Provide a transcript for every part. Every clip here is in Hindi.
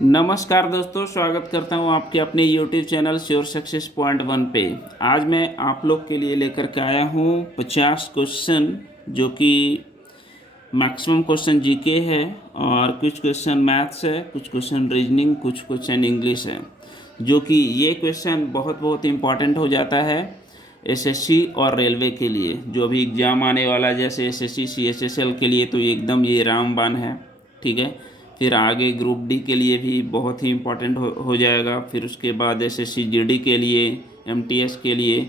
नमस्कार दोस्तों, स्वागत करता हूं आपके अपने YouTube channel sure success point 1 पे। आज मैं आप लोग के लिए लेकर के आया हूं 50 क्वेश्चन, जो कि मैक्सिमम क्वेश्चन जीके है और कुछ क्वेश्चन मैथ्स है, कुछ क्वेश्चन रीजनिंग, कुछ क्वेश्चन इंग्लिश है। जो कि ये क्वेश्चन बहुत इम्पॉर्टेंट हो जाता है एसएससी और रेलवे के लिए, जो अभी एग्ज़ाम आने वाला, जैसे एसएससी सीएचएसएल के लिए तो एकदम ये रामबाण है। ठीक है, फिर आगे ग्रुप डी के लिए भी बहुत ही इम्पोर्टेंट हो जाएगा। फिर उसके बाद एसएससी जीडी के लिए, एमटीएस के लिए।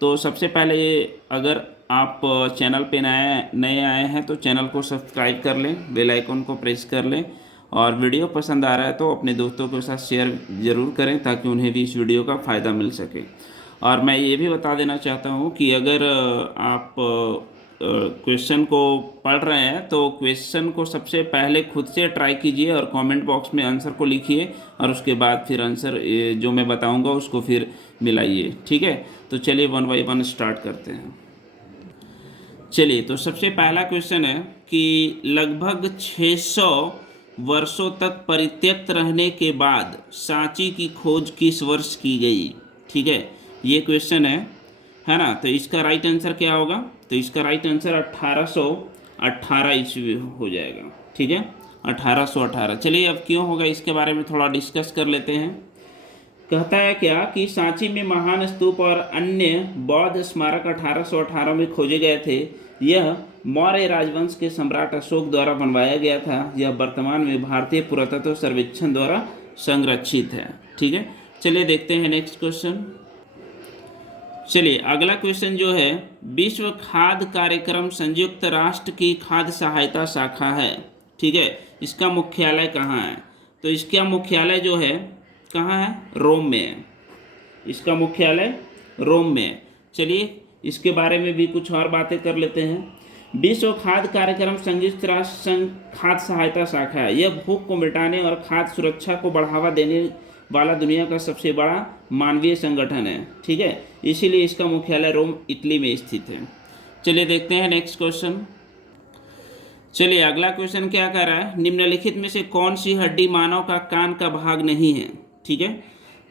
तो सबसे पहले अगर आप चैनल पे नए आए हैं तो चैनल को सब्सक्राइब कर लें, बेल आइकन को प्रेस कर लें, और वीडियो पसंद आ रहा है तो अपने दोस्तों के साथ शेयर ज़रूर करें ताकि उन्हें भी इस वीडियो का फ़ायदा मिल सके। और मैं ये भी बता देना चाहता हूँ कि अगर आप क्वेश्चन को पढ़ रहे हैं तो क्वेश्चन को सबसे पहले खुद से ट्राई कीजिए और कमेंट बॉक्स में आंसर को लिखिए, और उसके बाद फिर आंसर जो मैं बताऊंगा उसको फिर मिलाइए। ठीक है, तो चलिए 1 बाय 1 स्टार्ट करते हैं। चलिए, तो सबसे पहला क्वेश्चन है कि लगभग 600 वर्षों तक परित्यक्त रहने के बाद सांची की खोज किस वर्ष की गई। ठीक है, ये क्वेश्चन है ना। तो इसका राइट आंसर क्या होगा? तो इसका राइट आंसर 1818 ईस्वी हो जाएगा। ठीक है, 1818। चलिए, अब क्यों होगा इसके बारे में थोड़ा डिस्कस कर लेते हैं। कहता है क्या कि सांची में महान स्तूप और अन्य बौद्ध स्मारक 1818 में खोजे गए थे। यह मौर्य राजवंश के सम्राट अशोक द्वारा बनवाया गया था। यह वर्तमान में भारतीय पुरातत्व सर्वेक्षण द्वारा संरक्षित है। ठीक है, चलिए देखते हैं नेक्स्ट क्वेश्चन। चलिए, अगला क्वेश्चन जो है, विश्व खाद्य कार्यक्रम संयुक्त राष्ट्र की खाद्य सहायता शाखा है। ठीक है, इसका मुख्यालय कहाँ है? तो इसका मुख्यालय जो है कहाँ है? रोम में है। इसका मुख्यालय रोम में है। चलिए, इसके बारे में भी कुछ और बातें कर लेते हैं। विश्व खाद्य कार्यक्रम संयुक्त राष्ट्र संघ खाद्य सहायता शाखा है। यह भूख को मिटाने और खाद्य सुरक्षा को बढ़ावा देने वाला दुनिया का सबसे बड़ा मानवीय संगठन है। ठीक है, इसीलिए इसका मुख्यालय रोम, इटली में स्थित है। चलिए देखते हैं नेक्स्ट क्वेश्चन। चलिए, अगला क्वेश्चन क्या कर रहा है, निम्नलिखित में से कौन सी हड्डी मानव का कान का भाग नहीं है? ठीक है,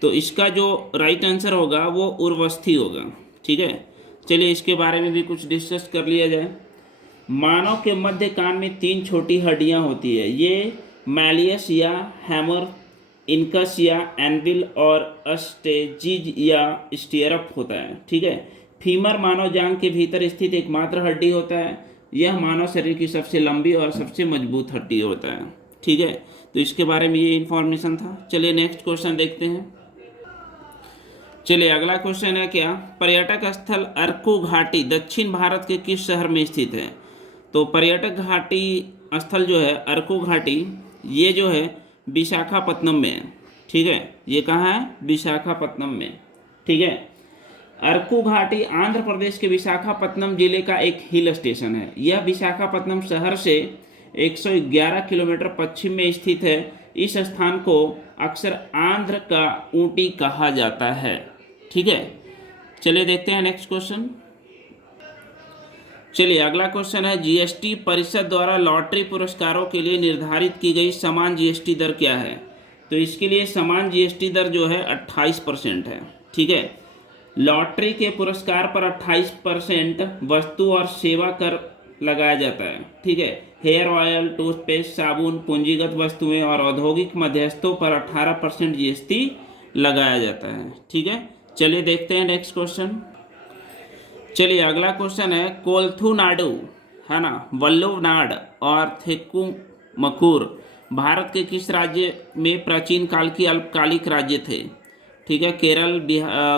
तो इसका जो राइट आंसर होगा वो उर्वस्थि होगा। ठीक है, चलिए इसके बारे में भी कुछ डिस्कस कर लिया जाए। मानव के मध्य कान में 3 छोटी हड्डियां होती है। ये मैलियस या हैमर, इनकस या एनविल और अस्टेजिज या स्टीयरअप होता है। ठीक है, फीमर मानव जांघ के भीतर स्थित एकमात्र हड्डी होता है। यह मानव शरीर की सबसे लंबी और सबसे मजबूत हड्डी होता है। ठीक है, तो इसके बारे में ये इन्फॉर्मेशन था। चलिए नेक्स्ट क्वेश्चन देखते हैं। चलिए, अगला क्वेश्चन है क्या, पर्यटक स्थल अरकू घाटी दक्षिण भारत के किस शहर में स्थित है? तो पर्यटक घाटी स्थल जो है अरकू घाटी, ये जो है विशाखापत्तनम में है। ठीक है, ये कहाँ है? विशाखापत्तनम में। ठीक है, अरकू घाटी आंध्र प्रदेश के विशाखापत्तनम जिले का एक हिल स्टेशन है। यह विशाखापत्तनम शहर से 111 किलोमीटर पश्चिम में स्थित है। इस स्थान को अक्सर आंध्र का ऊटी कहा जाता है। ठीक है, चलिए देखते हैं नेक्स्ट क्वेश्चन। चलिए, अगला क्वेश्चन है, जीएसटी परिषद द्वारा लॉटरी पुरस्कारों के लिए निर्धारित की गई समान जीएसटी दर क्या है? तो इसके लिए समान जीएसटी दर जो है 28% है। ठीक है, लॉटरी के पुरस्कार पर 28% वस्तु और सेवा कर लगाया जाता है। ठीक है, हेयर ऑयल, टूथपेस्ट, साबुन, पूंजीगत वस्तुएं और औद्योगिक मध्यस्थों पर 18% जीएसटी लगाया जाता है। ठीक है, चलिए देखते हैं नेक्स्ट क्वेश्चन। चलिए, अगला क्वेश्चन है, कोलथुनाडु है ना, वल्लुवनाड और थेक्कुमकुर भारत के किस राज्य में प्राचीन काल की अल्पकालिक राज्य थे? ठीक है, केरल,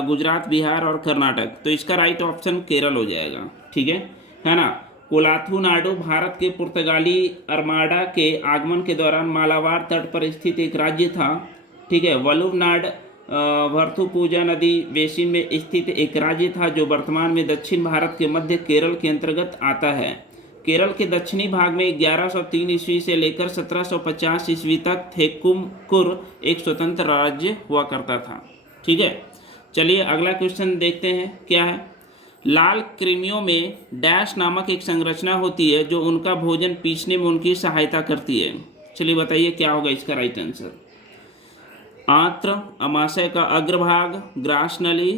गुजरात, बिहार और कर्नाटक। तो इसका राइट ऑप्शन केरल हो जाएगा। ठीक है ना। कोलाथुनाडु भारत के पुर्तगाली अर्माडा के आगमन के दौरान मालाबार तट पर स्थित एक राज्य था। ठीक है, वल्लुवनाड भरथुपुजा नदी बेसिन में स्थित एक राज्य था जो वर्तमान में दक्षिण भारत के मध्य केरल के अंतर्गत आता है। केरल के दक्षिणी भाग में 1103 ईस्वी से लेकर 1750 ईस्वी तक थेक्कुमकुर एक स्वतंत्र राज्य हुआ करता था। ठीक है, चलिए अगला क्वेश्चन देखते हैं क्या है। लाल कृमियों में डैश नामक एक संरचना होती है जो उनका भोजन पीसने में उनकी सहायता करती है। चलिए बताइए क्या होगा इसका राइट आंसर। आत्र अमाशय का अग्रभाग, ग्रास नली,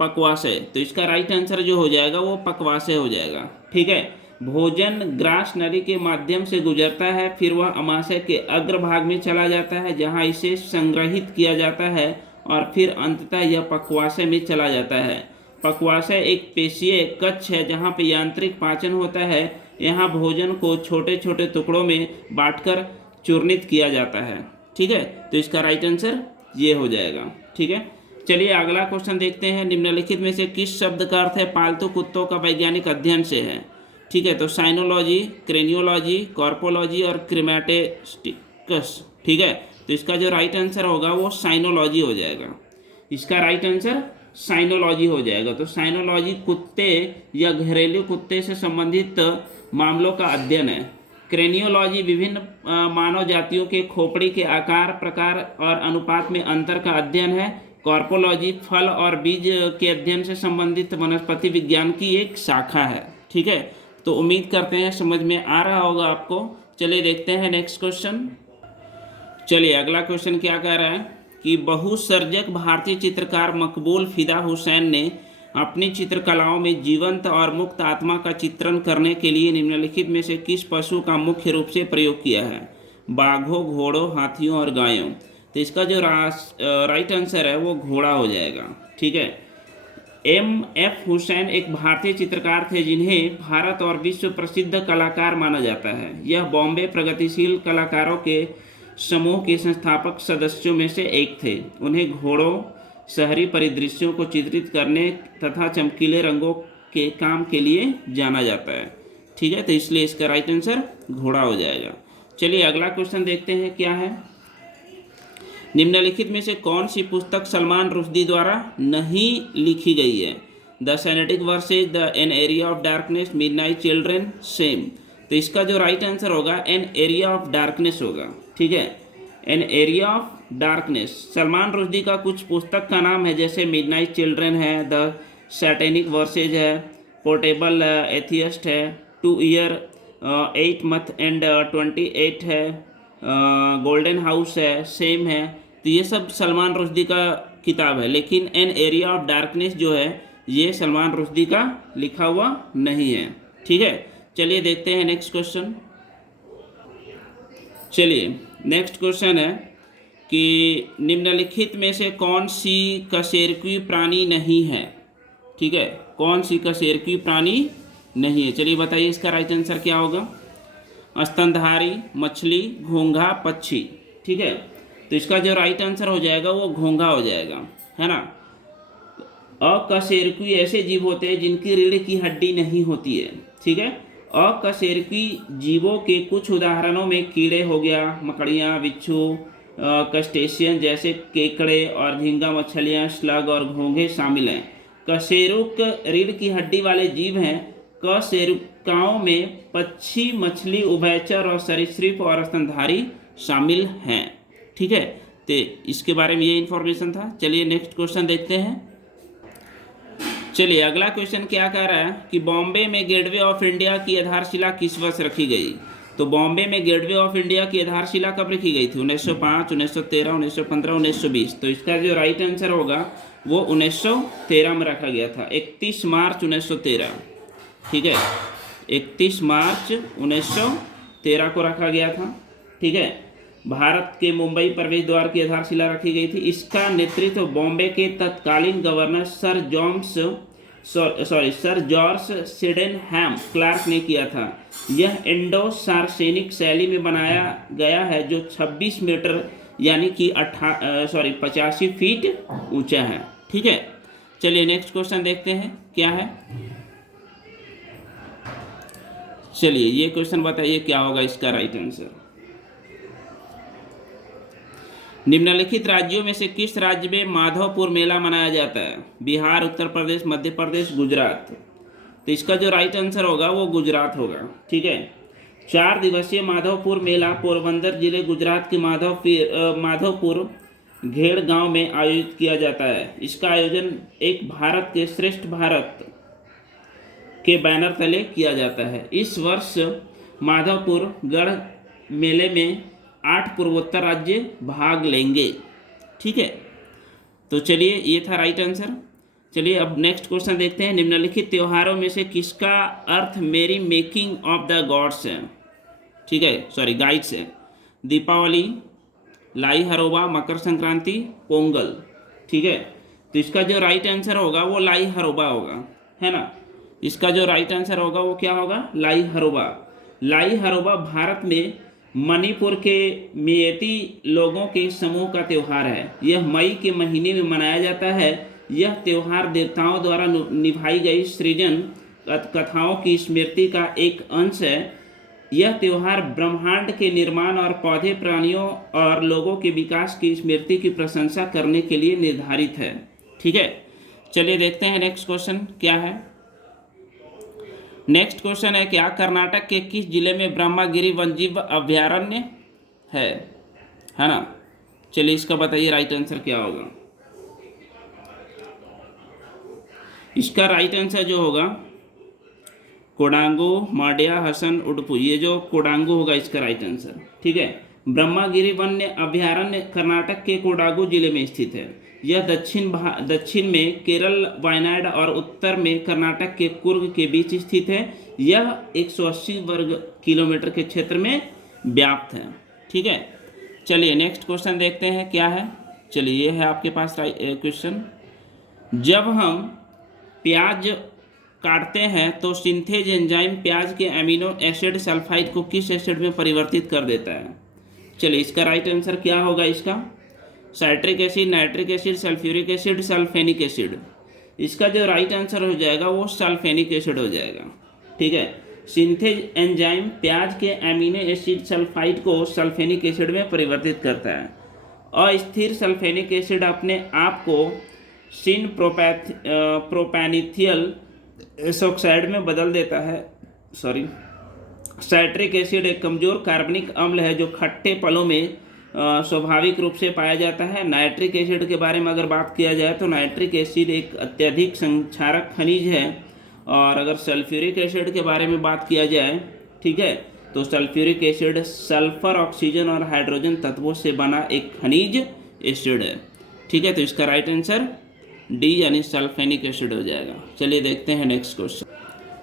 पक्वाशय। तो इसका राइट आंसर जो हो जाएगा वो पक्वाशय हो जाएगा। ठीक है, भोजन ग्रास नली के माध्यम से गुजरता है, फिर वह अमाशय के अग्रभाग में चला जाता है जहां इसे संग्रहित किया जाता है और फिर अंततः यह पक्वाशय में चला जाता है। पक्वाशय एक पेशीय कक्ष है जहां पे यांत्रिक पाचन होता है। यहाँ भोजन को छोटे छोटे टुकड़ों में बांटकर चूर्णित किया जाता है। ठीक है, तो इसका राइट आंसर ये हो जाएगा। ठीक है, चलिए अगला क्वेश्चन देखते हैं। निम्नलिखित में से किस शब्द का अर्थ है पालतू कुत्तों का वैज्ञानिक अध्ययन से है? ठीक है, तो साइनोलॉजी, क्रेनियोलॉजी, कॉर्पोलॉजी और क्रीमेटेस्टिक्स। ठीक है, तो इसका जो राइट आंसर होगा वो साइनोलॉजी हो जाएगा। इसका राइट आंसर साइनोलॉजी हो जाएगा। तो साइनोलॉजी कुत्ते या घरेलू कुत्ते से संबंधित मामलों का अध्ययन है। क्रेनियोलॉजी विभिन्न मानव जातियों के खोपड़ी के आकार, प्रकार और अनुपात में अंतर का अध्ययन है। कॉर्पोलॉजी फल और बीज के अध्ययन से संबंधित वनस्पति विज्ञान की एक शाखा है। ठीक है, तो उम्मीद करते हैं समझ में आ रहा होगा आपको। चलिए देखते हैं नेक्स्ट क्वेश्चन। चलिए अगला क्वेश्चन क्या कह रहा है कि बहुसर्जक भारतीय चित्रकार मकबूल फिदा हुसैन ने अपनी चित्रकलाओं में जीवंत और मुक्त आत्मा का चित्रण करने के लिए निम्नलिखित में से किस पशु का मुख्य रूप से प्रयोग किया है? बाघों, घोड़ों, हाथियों और गायों। तो इसका जो राइट आंसर है वो घोड़ा हो जाएगा। ठीक है, M.F. हुसैन एक भारतीय चित्रकार थे जिन्हें भारत और विश्व प्रसिद्ध कलाकार माना जाता है। यह बॉम्बे प्रगतिशील कलाकारों के समूह के संस्थापक सदस्यों में से एक थे। उन्हें घोड़ों, शहरी परिदृश्यों को चित्रित करने तथा चमकीले रंगों के काम के लिए जाना जाता है। ठीक है, तो इसलिए इसका राइट आंसर घोड़ा हो जाएगा। चलिए अगला क्वेश्चन देखते हैं क्या है। निम्नलिखित में से कौन सी पुस्तक सलमान रुश्दी द्वारा नहीं लिखी गई है? The Satanic verses, the an area of darkness, midnight children, same. तो इसका जो राइट आंसर होगा एन एरिया ऑफ डार्कनेस होगा। ठीक है, an area of darkness Salman Rushdie का कुछ पुस्तक का नाम है, जैसे मिडनाइट चिल्ड्रन है, द सैटेनिक वर्सेज है, पोर्टेबल एथियस्ट है, 2 ईयर 8 मंथ एंड 28 है, गोल्डन हाउस है, सेम है। तो ये सब सलमान रुश्दी का किताब है, लेकिन एन एरिया ऑफ डार्कनेस जो है ये सलमान रुश्दी का लिखा हुआ नहीं है। ठीक है, चलिए देखते हैं नेक्स्ट क्वेश्चन। चलिए नेक्स्ट क्वेश्चन है कि निम्नलिखित में से कौन सी कशेरुकी प्राणी नहीं है? ठीक है, कौन सी कशेरुकी प्राणी नहीं है? चलिए बताइए इसका राइट आंसर क्या होगा? स्तनधारी, मछली, घोंघा, पक्षी। ठीक है, तो इसका जो राइट आंसर हो जाएगा वो घोंघा हो जाएगा, है ना। अकशेरुकी ऐसे जीव होते हैं जिनकी रीढ़ की हड्डी नहीं होती है। ठीक है, अकशेरुकी जीवों के कुछ उदाहरणों में कीड़े हो गया, मकड़ियाँ, बिच्छू, क्रस्टेशियन जैसे केकड़े और झींगा मछलियाँ, स्लग और घोंघे शामिल हैं। कशेरुक रीढ़ की हड्डी वाले जीव हैं। कशेरुकाओं में पक्षी, मछली, उभयचर और सरीसृप और स्तनधारी शामिल हैं। ठीक है, तो इसके बारे में ये इन्फॉर्मेशन था। चलिए नेक्स्ट क्वेश्चन देखते हैं। चलिए अगला क्वेश्चन क्या कह रहा है कि बॉम्बे में गेटवे ऑफ इंडिया की आधारशिला किस वर्ष रखी गई? तो बॉम्बे में गेटवे ऑफ इंडिया की आधारशिला कब रखी गई थी? 1905, 1913, 1915, 1920। तो इसका जो राइट आंसर होगा वो 1913 में रखा गया था, 31 मार्च 1913। ठीक है, 31 मार्च 1913 को रखा गया था। ठीक है, भारत के मुंबई प्रवेश द्वार की आधारशिला रखी गई थी। इसका नेतृत्व बॉम्बे के तत्कालीन governor sir George Sydenham Clarke ने किया था। यह इंडो सार्सेनिक शैली में बनाया गया है जो 26 मीटर यानी कि 85 फीट ऊंचा है। ठीक है, चलिए नेक्स्ट क्वेश्चन देखते हैं क्या है। चलिए ये क्वेश्चन बताइए क्या होगा इसका राइट आंसर। निम्नलिखित राज्यों में से किस राज्य में माधवपुर मेला मनाया जाता है? बिहार, उत्तर प्रदेश, मध्य प्रदेश, गुजरात। तो इसका जो राइट आंसर होगा वो गुजरात होगा। ठीक है, 4 दिवसीय माधवपुर मेला पोरबंदर जिले गुजरात के माधवपुर घेड़ गांव में आयोजित किया जाता है। इसका आयोजन एक भारत के श्रेष्ठ भारत के बैनर तले किया जाता है। इस वर्ष माधवपुर गढ़ मेले में 8 पूर्वोत्तर राज्य भाग लेंगे। ठीक है, तो चलिए ये था राइट आंसर। चलिए अब नेक्स्ट क्वेश्चन देखते हैं। निम्नलिखित त्योहारों में से किसका अर्थ मेरी मेकिंग ऑफ द गॉड्स है? ठीक है, सॉरी गाइड्स है। दीपावली, लाई हरोबा, मकर संक्रांति, पोंगल। ठीक है, तो इसका जो राइट आंसर होगा वो लाई हरोबा होगा, है ना। इसका जो राइट आंसर होगा वो क्या होगा? लाई हरोबा। लाई हरोबा भारत में मणिपुर के मेयती लोगों के समूह का त्यौहार है। यह मई के महीने में मनाया जाता है। यह त्यौहार देवताओं द्वारा निभाई गई सृजन कथाओं की स्मृति का एक अंश है। यह त्यौहार ब्रह्मांड के निर्माण और पौधे, प्राणियों और लोगों के विकास की स्मृति की प्रशंसा करने के लिए निर्धारित है। ठीक है, चलिए देखते हैं नेक्स्ट क्वेश्चन क्या है। नेक्स्ट क्वेश्चन है, क्या कर्नाटक के किस जिले में ब्रह्मागिरी वन्यजीव अभयारण्य है ना। चलिए इसका बताइए राइट आंसर क्या होगा। इसका राइट आंसर जो होगा कोडांगू, मांड्या, हसन, उडुपी। ये जो कोडांगू होगा इसका राइट आंसर। ठीक है, ब्रह्मागिरी वन्य अभयारण्य कर्नाटक के कोडागू जिले में स्थित है। यह दक्षिण में केरल, वायनाड और उत्तर में कर्नाटक के कुर्ग के बीच स्थित है। यह 180 वर्ग किलोमीटर के क्षेत्र में व्याप्त है। ठीक है, चलिए नेक्स्ट क्वेश्चन देखते हैं क्या है। चलिए ये है आपके पास क्वेश्चन। जब हम प्याज काटते हैं तो सिंथेज एंजाइम प्याज के अमीनो एसिड सल्फाइड को किस एसिड में परिवर्तित कर देता है? चलिए इसका राइट आंसर क्या होगा इसका? Citric acid, nitric acid, sulphuric acid, sulphenic acid. इसका जो राइट आंसर हो जाएगा वो सल्फेनिक एसिड हो जाएगा। ठीक है, सिंथेज एंजाइम प्याज के अमीनो एसिड सल्फाइड को सल्फेनिक एसिड में परिवर्तित करता है। अस्थिर सल्फेनिक एसिड अपने आप को सिन प्रोपैनिथियल एसोक्साइड में बदल देता है। सॉरी, साइट्रिक एसिड एक कमजोर कार्बनिक अम्ल है जो खट्टे फलों में स्वाभाविक रूप से पाया जाता है। नाइट्रिक एसिड के बारे में अगर बात किया जाए तो नाइट्रिक एसिड एक अत्यधिक संक्षारक खनिज है। और अगर सल्फ्यूरिक एसिड के बारे में बात किया जाए, ठीक है, तो सल्फ्यूरिक एसिड सल्फर, ऑक्सीजन और हाइड्रोजन तत्वों से बना एक खनिज एसिड है। ठीक है, तो इसका राइट आंसर डी यानी सल्फेनिक एसिड हो जाएगा। चलिए देखते हैं नेक्स्ट क्वेश्चन।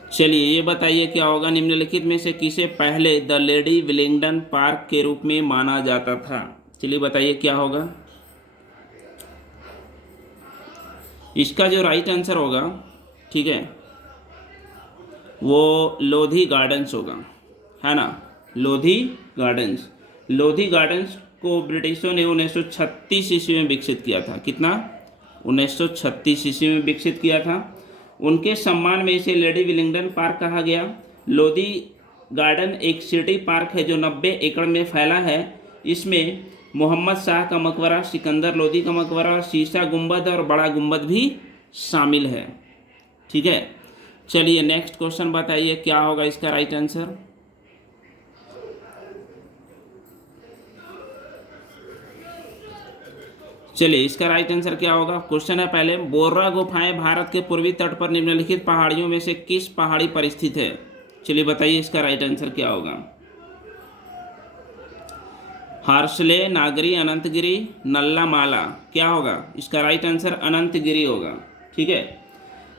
चलिए ये बताइए क्या होगा। निम्नलिखित में से किसे पहले द लेडी विलिंगडन पार्क के रूप में माना जाता था? चलिए बताइए क्या होगा। इसका जो राइट आंसर होगा, ठीक है, वो लोधी गार्डन्स होगा, है ना। लोधी गार्डन्स को ब्रिटिशों ने 1936 ईस्वी में विकसित किया था। कितना? 1936 ईस्वी में विकसित किया था। उनके सम्मान में इसे लेडी विलिंगडन पार्क कहा गया। लोधी गार्डन एक सिटी पार्क है जो 90 एकड़ में फैला है। इसमें मोहम्मद शाह का मकबरा, सिकंदर लोधी का मकबरा, शीशा गुंबद और बड़ा गुंबद भी शामिल है। ठीक है, चलिए नेक्स्ट क्वेश्चन बताइए क्या होगा इसका राइट आंसर। चलिए इसका राइट आंसर क्या होगा। क्वेश्चन है पहले, बोर्रा गुफाएं भारत के पूर्वी तट पर निम्नलिखित पहाड़ियों में से किस पहाड़ी पर स्थित है? चलिए बताइए इसका राइट आंसर क्या होगा। हार्सले, नागरी, अनंतगिरी, नल्लामाला। क्या होगा इसका राइट आंसर? अनंतगिरी होगा। ठीक है,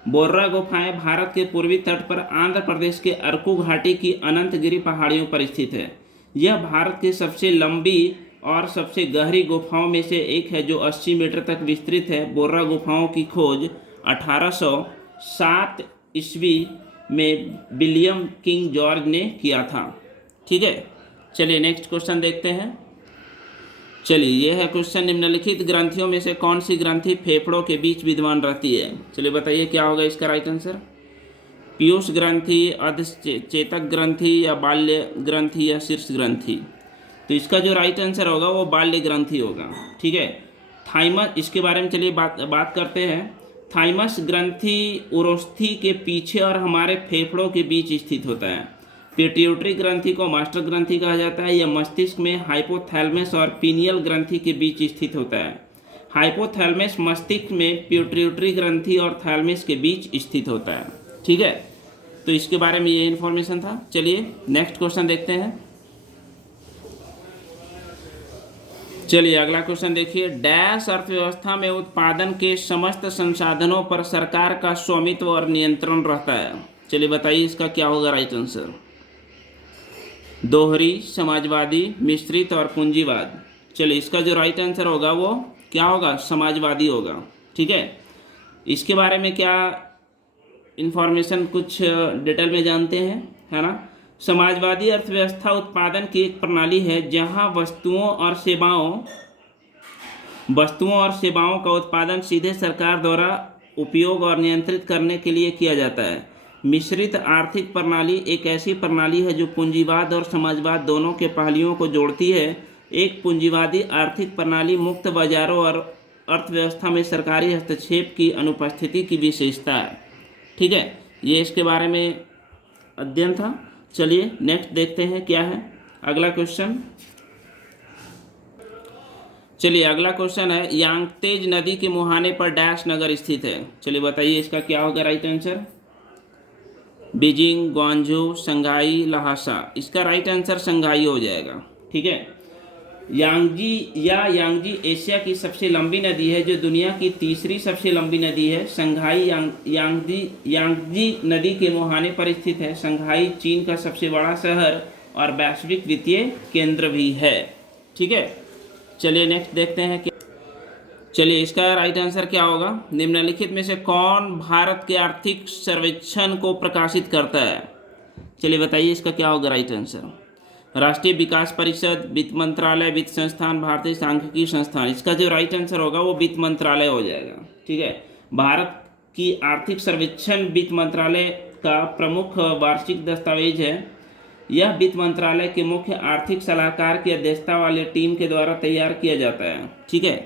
बोर्रा गुफाएं भारत के पूर्वी तट पर आंध्र प्रदेश के अरकू घाटी की अनंतगिरी पहाड़ियों पर स्थित है। यह भारत की सबसे लंबी और सबसे गहरी गुफाओं में से एक है जो 80 मीटर तक विस्तृत है। बोर्रा गुफाओं की खोज 1807 ईस्वी में विलियम किंग जॉर्ज ने किया था। ठीक है, चलिए नेक्स्ट क्वेश्चन देखते हैं। चलिए यह है क्वेश्चन, निम्नलिखित ग्रंथियों में से कौन सी ग्रंथि फेफड़ों के बीच विद्यमान रहती है? चलिए बताइए क्या होगा इसका राइट आंसर। पीयूष ग्रंथि, अधिचेतक ग्रंथि या बाल्य ग्रंथि या शीर्ष ग्रंथि। तो इसका जो राइट आंसर होगा वो बाल्य ग्रंथि होगा। ठीक है, थाइमस, इसके बारे में चलिए बात करते हैं। थाइमस ग्रंथि उरोस्थी के पीछे और हमारे फेफड़ों के बीच स्थित होता है। पिट्यूटरी ग्रंथि को मास्टर ग्रंथि कहा जाता है। यह मस्तिष्क में हाइपोथैलेमस और पीनियल ग्रंथि के बीच स्थित होता है। हाइपोथैलेमस मस्तिष्क में पिट्यूटरी ग्रंथि और थैलेमस के बीच स्थित होता है। ठीक है, तो इसके बारे में ये इन्फॉर्मेशन था। चलिए नेक्स्ट क्वेश्चन देखते हैं। चलिए अगला क्वेश्चन देखिए, डैश अर्थव्यवस्था में उत्पादन के समस्त संसाधनों पर सरकार का स्वामित्व और नियंत्रण रहता है। चलिए बताइए इसका क्या होगा राइट आंसर। दोहरी, समाजवादी, मिश्रित और पूंजीवाद। चलिए इसका जो राइट आंसर होगा वो क्या होगा, समाजवादी होगा। ठीक है, इसके बारे में क्या इंफॉर्मेशन कुछ डिटेल में जानते हैं, है ना। समाजवादी अर्थव्यवस्था उत्पादन की एक प्रणाली है जहां वस्तुओं और सेवाओं का उत्पादन सीधे सरकार द्वारा उपयोग और नियंत्रित करने के लिए किया जाता है। मिश्रित आर्थिक प्रणाली एक ऐसी प्रणाली है जो पूंजीवाद और समाजवाद दोनों के पहलुओं को जोड़ती है। एक पूंजीवादी आर्थिक प्रणाली मुक्त बाजारों और अर्थव्यवस्था में सरकारी हस्तक्षेप की अनुपस्थिति की विशेषता है। ठीक है, ये इसके बारे में अध्ययन था। चलिए नेक्स्ट देखते हैं क्या है अगला क्वेश्चन। चलिए अगला क्वेश्चन है, यांगत्जे नदी के मुहाने पर डैश नगर स्थित है। चलिए बताइए इसका क्या होगा right answer. Beijing, Guangzhou, Shanghai, Lhasa. इसका राइट आंसर शंघाई हो जाएगा। ठीक है, यांगजी एशिया की सबसे लंबी नदी है जो दुनिया की तीसरी सबसे लंबी नदी है। शंघाई यांगजी नदी के मुहाने पर स्थित है। शंघाई चीन का सबसे बड़ा शहर और वैश्विक वित्तीय केंद्र भी है। ठीक है, चलिए नेक्स्ट देखते हैं कि चलिए इसका राइट आंसर क्या होगा। निम्नलिखित में से कौन भारत के आर्थिक सर्वेक्षण को प्रकाशित करता है। चलिए बताइए इसका क्या होगा राइट आंसर। राष्ट्रीय विकास परिषद, वित्त मंत्रालय, वित्त संस्थान, भारतीय सांख्यिकी संस्थान। इसका जो राइट आंसर होगा वो वित्त मंत्रालय हो जाएगा। ठीक है, भारत की आर्थिक सर्वेक्षण वित्त मंत्रालय का प्रमुख वार्षिक दस्तावेज है। यह वित्त मंत्रालय के मुख्य आर्थिक सलाहकार की अध्यक्षता वाली टीम के द्वारा तैयार किया जाता है। ठीक है,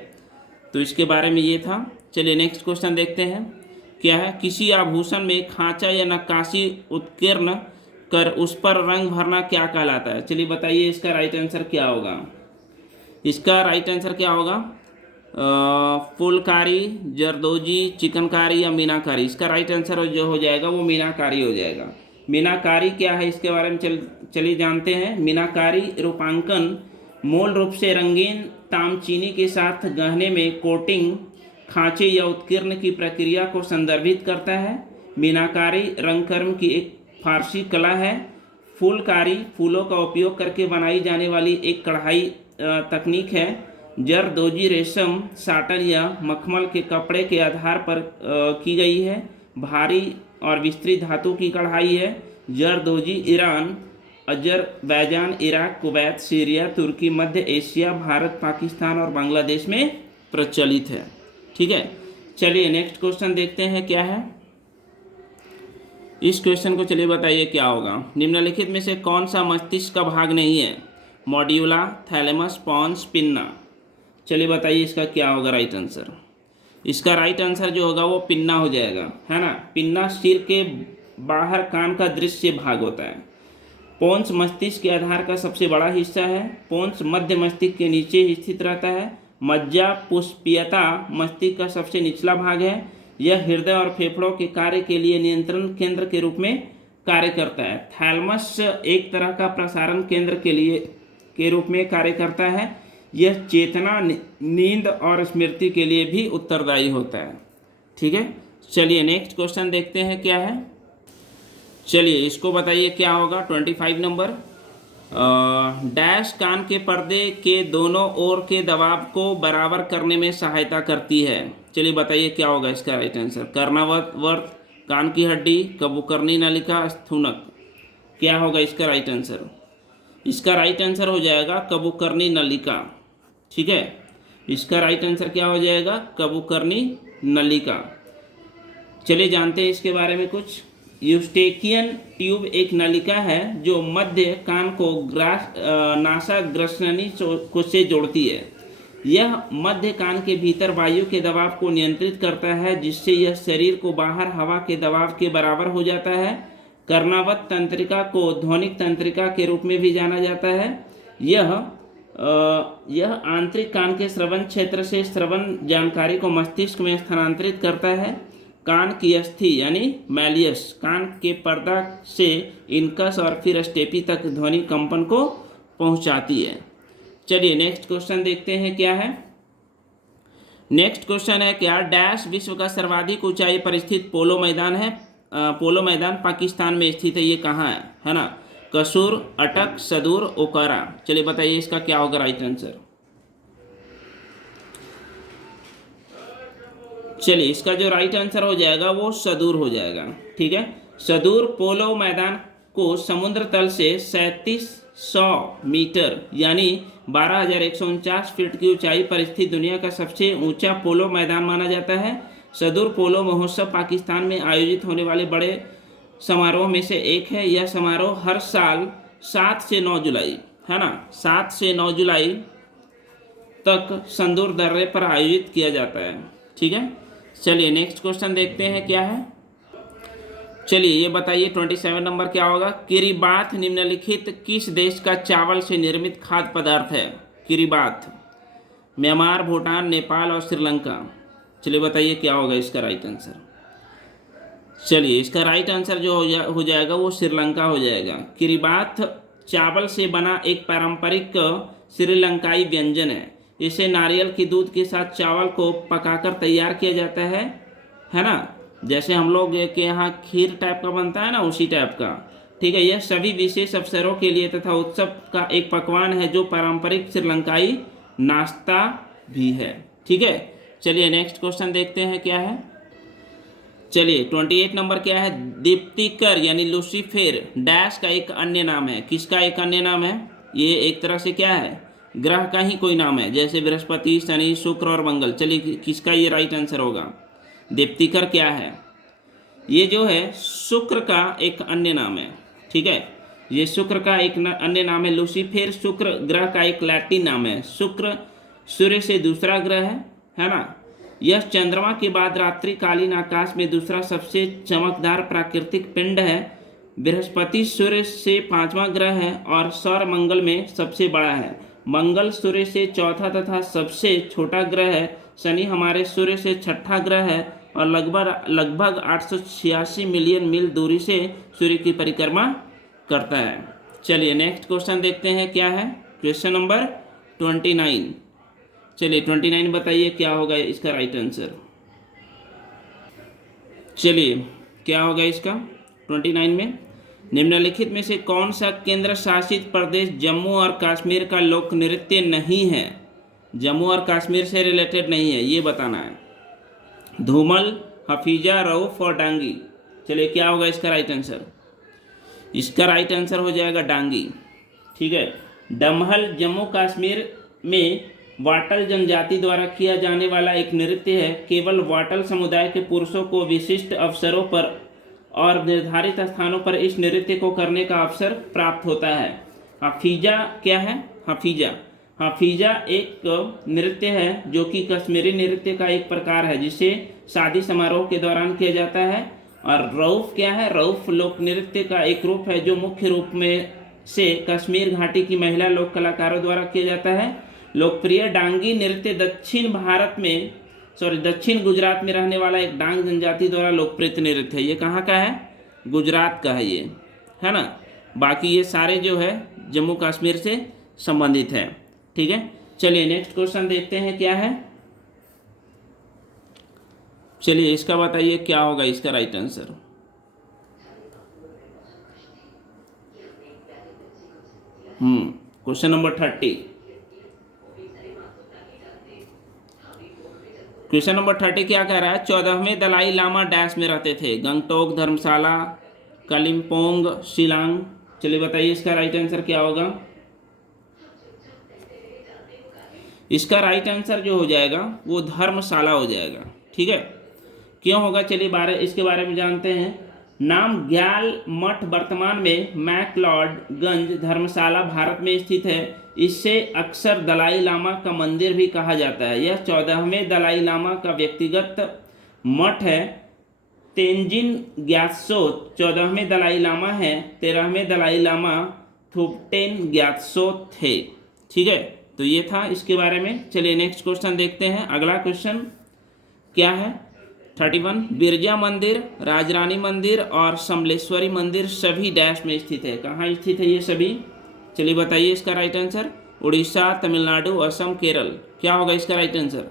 तो इसके बारे में ये था। चलिए नेक्स्ट क्वेश्चन देखते हैं क्या है। किसी आभूषण में खांचा या नक्काशी उत्कीर्ण कर उस पर रंग भरना क्या कहलाता है। चलिए बताइए इसका राइट आंसर क्या होगा। इसका राइट आंसर क्या होगा, फुलकारी, जरदोजी, चिकनकारी या मीनाकारी। इसका राइट आंसर जो हो जाएगा वो मीनाकारी हो जाएगा। मीनाकारी क्या है इसके बारे में चलिए जानते हैं। मीनाकारी रूपांकन मूल रूप से रंगीन तामचीनी के साथ गहने में कोटिंग, खांचे या उत्कीर्ण की प्रक्रिया को संदर्भित करता है। मीनाकारी रंगकर्म की एक फारसी कला है। फूलकारी फूलों का उपयोग करके बनाई जाने वाली एक कढ़ाई तकनीक है। जरदोजी रेशम, साटन या मखमल के कपड़े के आधार पर की गई है। भारी और विस्तृत धातु की कढ़ाई है। Zardozi Iran, Azerbaijan, Iraq, Kuwait, Syria, तुर्की, मध्य एशिया, भारत, पाकिस्तान और बांग्लादेश में प्रचलित है। ठीक है, चलिए नेक्स्ट क्वेश्चन देखते हैं क्या है। इस क्वेश्चन को चलिए बताइए क्या होगा। निम्नलिखित में से कौन सा मस्तिष्क का भाग नहीं है। मॉड्यूला, थैलेमस, पॉन्स, पिन्ना। चलिए बताइए इसका क्या होगा राइट आंसर। इसका राइट आंसर जो होगा वो पिन्ना हो जाएगा, है ना। पिन्ना सिर के बाहर कान का दृश्य भाग होता है। पोन्स मस्तिष्क के आधार का सबसे बड़ा हिस्सा है। पोन्स मध्य मस्तिष्क के नीचे स्थित रहता है। मज्जा पुष्पियता मस्तिष्क का सबसे निचला भाग है। यह हृदय और फेफड़ों के कार्य के लिए नियंत्रण केंद्र के रूप में कार्य करता है। थैलेमस एक तरह का प्रसारण केंद्र के रूप में कार्य करता है। यह चेतना, नींद और स्मृति के लिए भी उत्तरदायी होता है। ठीक है, चलिए नेक्स्ट क्वेश्चन देखते हैं क्या है। चलिए इसको बताइए क्या होगा। 25 नंबर, डैश कान के पर्दे के दोनों ओर के दबाव को बराबर करने में सहायता करती है। चलिए बताइए क्या होगा इसका राइट आंसर। कर्णावर्त, कान की हड्डी, कबूकर्णी नलिका, स्थूनक। क्या होगा इसका राइट आंसर। इसका राइट आंसर हो जाएगा कबूकर्णी नलिका। ठीक है, इसका राइट आंसर क्या हो जाएगा, कबूकर्णी नलिका। चलिए जानते हैं इसके बारे में कुछ। यूस्टेकियन ट्यूब एक नलिका है जो मध्य कान को नासाग्रसनी से जोड़ती है। यह मध्य कान के भीतर वायु के दबाव को नियंत्रित करता है, जिससे यह शरीर को बाहर हवा के दबाव के बराबर हो जाता है। कर्णावत तंत्रिका को ध्वनिक तंत्रिका के रूप में भी जाना जाता है। यह आंतरिक कान के श्रवण क्षेत्र से श्रवण जानकारी को मस्तिष्क में स्थानांतरित करता है। कान की अस्थि यानी मैलियस कान के पर्दा से इनकस और फिर स्टेपी तक ध्वनि कंपन को पहुंचाती है। चलिए नेक्स्ट क्वेश्चन देखते हैं क्या है। नेक्स्ट क्वेश्चन है क्या डैश विश्व का सर्वाधिक ऊंचाई पर स्थित पोलो मैदान है। पोलो मैदान पाकिस्तान में स्थित है, ये कहाँ है ना। कसूर, अटक, सदूर, ओकारा। चलिए बताइए इसका क्या होगा राइट आंसर। चलिए इसका जो राइट आंसर हो जाएगा वो सदूर हो जाएगा। ठीक है, सदूर पोलो मैदान को समुद्र तल से 3700 मीटर यानी 12,149 फीट की ऊंचाई पर स्थित दुनिया का सबसे ऊंचा पोलो मैदान माना जाता है। सदूर पोलो महोत्सव पाकिस्तान में आयोजित होने वाले बड़े समारोह में से एक है। यह समारोह हर साल 7 से 9 जुलाई है ना, 7 से 9 जुलाई तक संदूर दर्रे पर आयोजित किया जाता है। ठीक है, चलिए नेक्स्ट क्वेश्चन देखते हैं क्या है। चलिए ये बताइए 27 नंबर क्या होगा। किरिबात निम्नलिखित किस देश का चावल से निर्मित खाद्य पदार्थ है। किरिबात म्यांमार, भूटान, नेपाल और श्रीलंका। चलिए बताइए क्या होगा इसका राइट आंसर। चलिए इसका राइट आंसर जो हो जाएगा वो श्रीलंका हो जाएगा। किरिबात चावल से बना एक पारंपरिक श्रीलंकाई व्यंजन है। इसे नारियल के दूध के साथ चावल को पकाकर तैयार किया जाता है ना, जैसे हम लोग के यहाँ खीर टाइप का बनता है ना, उसी टाइप का। ठीक है, यह सभी विशेष अवसरों के लिए तथा उत्सव का एक पकवान है जो पारंपरिक श्रीलंकाई नाश्ता भी है। ठीक है, चलिए नेक्स्ट क्वेश्चन देखते हैं क्या है। चलिए 28 नंबर क्या है। दीप्तिकर यानी लूसीफेर डैश का एक अन्य नाम है। किसका एक अन्य नाम है। ये एक तरह से क्या है, ग्रह का ही कोई नाम है, जैसे बृहस्पति, शनि, शुक्र और मंगल। चलिए किसका ये राइट आंसर होगा। दीप्तिकर क्या है, ये जो है शुक्र का एक अन्य नाम है। ठीक है, ये शुक्र का एक अन्य नाम है। लूसीफेर शुक्र ग्रह का एक लैटिन नाम है। शुक्र सूर्य से दूसरा ग्रह है ना। यह चंद्रमा के बाद रात्रिकालीन आकाश में दूसरा सबसे चमकदार प्राकृतिक पिंड है। बृहस्पति सूर्य से 5वां ग्रह है और सौर मंगल में सबसे बड़ा है। मंगल सूर्य से चौथा तथा सबसे छोटा ग्रह है। शनि हमारे सूर्य से 6ठा ग्रह है और लगभग 886 मिलियन मील दूरी से सूर्य की परिक्रमा करता है। चलिए नेक्स्ट क्वेश्चन देखते हैं क्या है। Question number 29। चलिए 29 बताइए क्या होगा इसका राइट आंसर। चलिए क्या होगा इसका 29 में। निम्नलिखित में से कौन सा केंद्र शासित प्रदेश जम्मू और कश्मीर का लोक नृत्य नहीं है। जम्मू और कश्मीर से रिलेटेड नहीं है, ये बताना है। धूमल, हफीजा, रऊफ और डांगी। चलिए क्या होगा इसका राइट आंसर। इसका राइट आंसर हो जाएगा डांगी। ठीक है, डमहल जम्मू कश्मीर में वाटल जनजाति द्वारा किया जाने वाला एक नृत्य है। केवल वाटल समुदाय के पुरुषों को विशिष्ट अवसरों पर और निर्धारित स्थानों पर इस नृत्य को करने का अवसर प्राप्त होता है। हफीजा क्या है। हफीजा एक नृत्य है जो कि कश्मीरी नृत्य का एक प्रकार है जिसे शादी समारोह के दौरान किया जाता है। और रऊफ क्या है। रऊफ लोक नृत्य का एक रूप है जो मुख्य रूप में से कश्मीर घाटी की महिला लोक कलाकारों द्वारा किया जाता है। लोकप्रिय डांगी नृत्य दक्षिण गुजरात में रहने वाला एक डांग जनजाति द्वारा लोकप्रिय नृत्य है। ये कहाँ का है, गुजरात का है ये, है ना। बाकी ये सारे जो है जम्मू कश्मीर से संबंधित है। ठीक है, चलिए नेक्स्ट क्वेश्चन देखते हैं क्या है। चलिए इसका बताइए क्या होगा इसका right answer. Question number 30। Question number 30 क्या कह रहा है। 14वें दलाई लामा डैश में रहते थे। गंगटोक, धर्मशाला, कालिम्पोंग, शिलांग। चलिए बताइए इसका राइट आंसर क्या होगा। इसका राइट आंसर जो हो जाएगा वो धर्मशाला हो जाएगा। ठीक है, क्यों होगा चलिए इसके बारे में जानते हैं। नाम ग्याल मठ वर्तमान में मैकलॉडगंज धर्मशाला भारत में स्थित है। इससे अक्सर दलाई लामा का मंदिर भी कहा जाता है। यह 14वें दलाई लामा का व्यक्तिगत मठ है। तेंजिन ग्यात्सो 14वें दलाई लामा है। 13वें दलाई लामा थुपटेन ग्यात्सो थे। ठीक है, तो ये था इसके बारे में। चलिए नेक्स्ट क्वेश्चन देखते हैं। अगला क्वेश्चन क्या है 31। बिरजा मंदिर, राजरानी मंदिर और समलेश्वरी मंदिर सभी डैश में स्थित है। कहाँ स्थित है ये सभी। चलिए बताइए इसका राइट आंसर। उड़ीसा, तमिलनाडु, असम, केरल। क्या होगा इसका राइट आंसर?